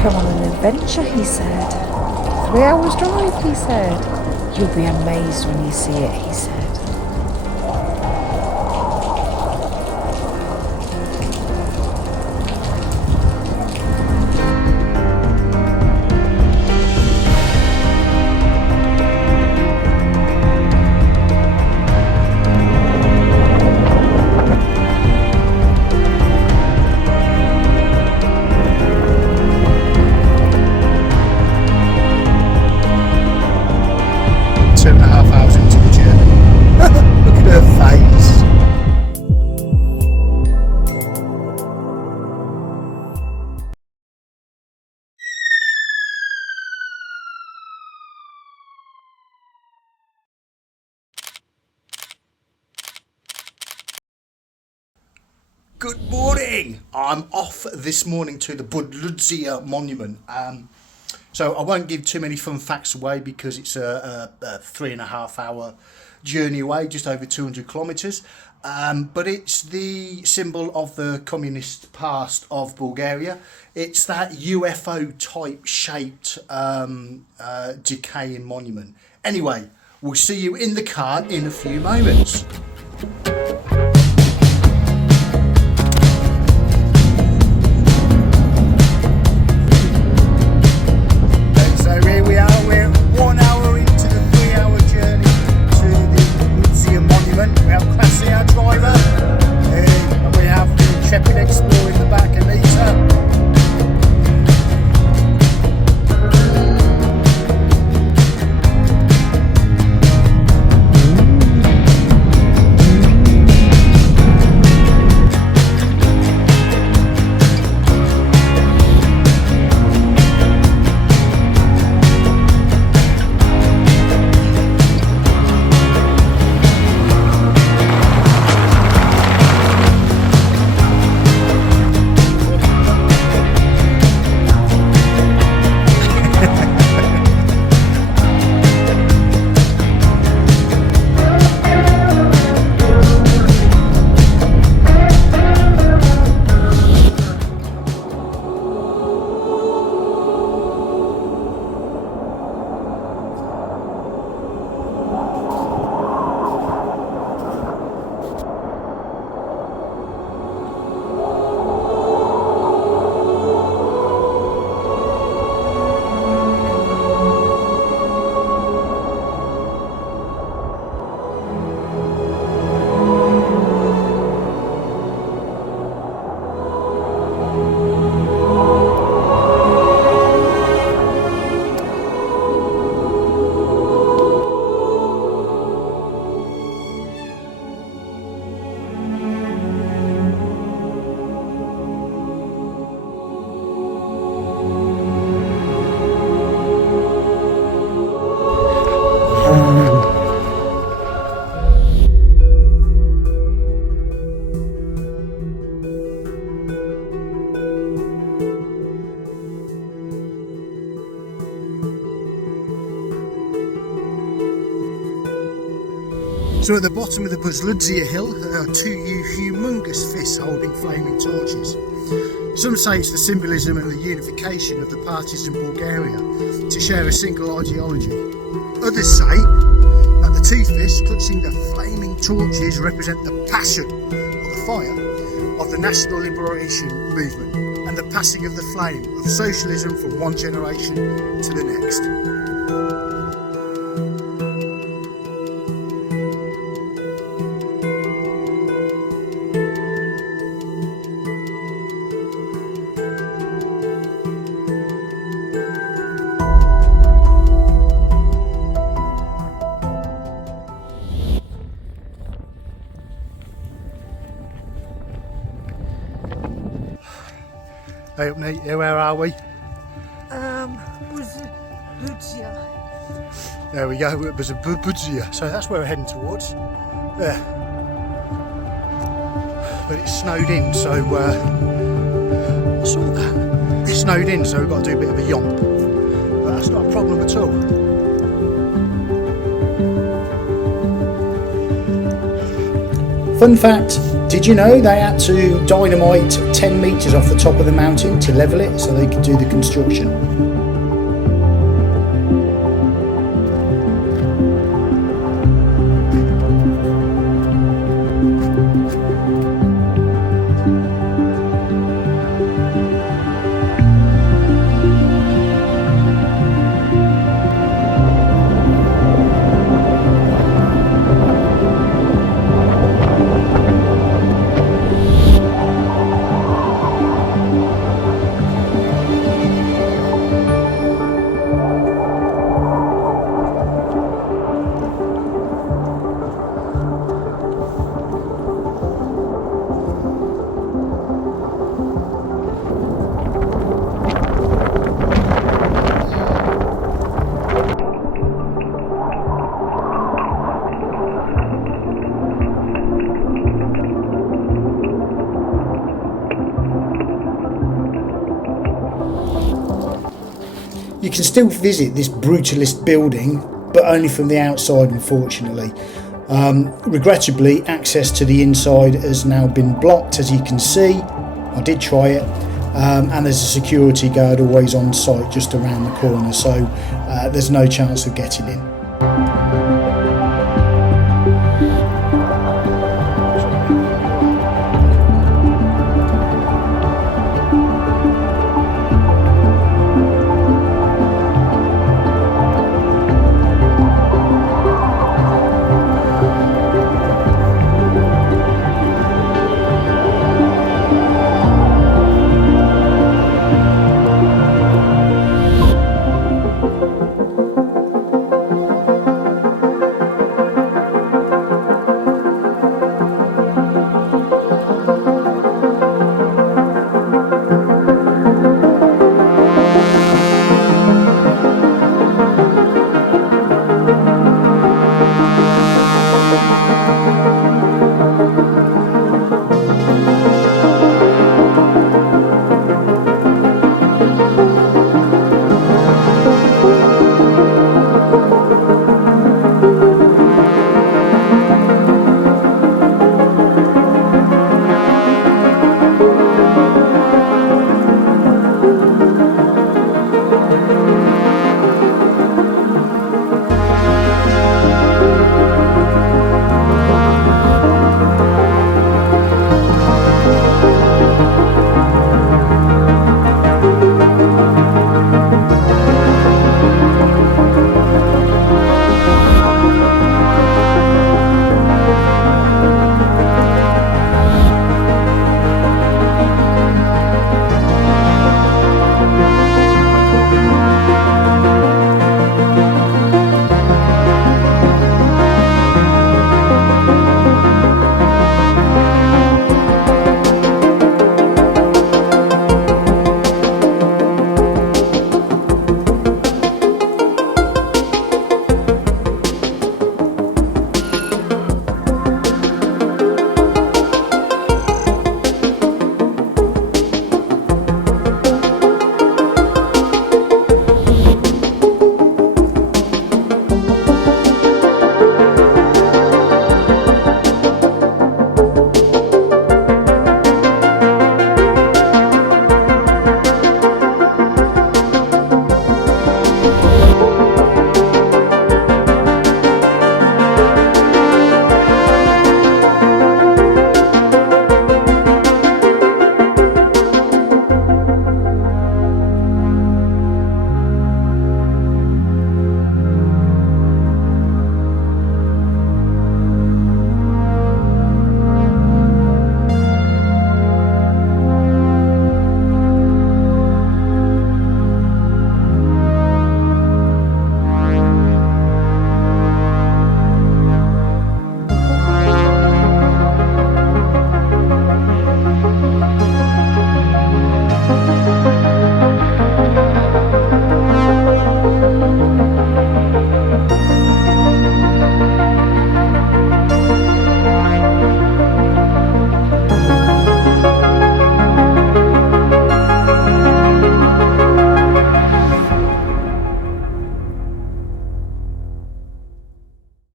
come on an adventure, he said. 3 hours drive, he said. You'll be amazed when you see it, he said. Good morning! I'm off this morning to the Buzludzha monument. So I won't give too many fun facts away because it's a 3.5 hour journey away, just over 200 kilometres. But it's the symbol of the communist past of Bulgaria. It's that UFO type shaped decaying monument. Anyway, we'll see you in the car in a few moments. So at the bottom of the Buzludzha hill there are two humongous fists holding flaming torches. Some say it's the symbolism and the unification of the parties in Bulgaria to share a single ideology. Others say that the two fists clutching the flaming torches represent the passion or the fire of the national liberation movement and the passing of the flame of socialism from one generation to the next. Hey up Nate, where are we? Buzludzha. There we go, it was a Buzludzha, so that's where we're heading towards. There. But it's snowed in, so I saw that. It's snowed in, so we've got to do a bit of a yomp. But that's not a problem at all. Fun fact, Did you know they had to dynamite 10 metres off the top of the mountain to level it so they could do the construction? You can still visit this brutalist building, but only from the outside, unfortunately. Regrettably, access to the inside has now been blocked, as you can see. I did try it, and there's a security guard always on site just around the corner, so there's no chance of getting in.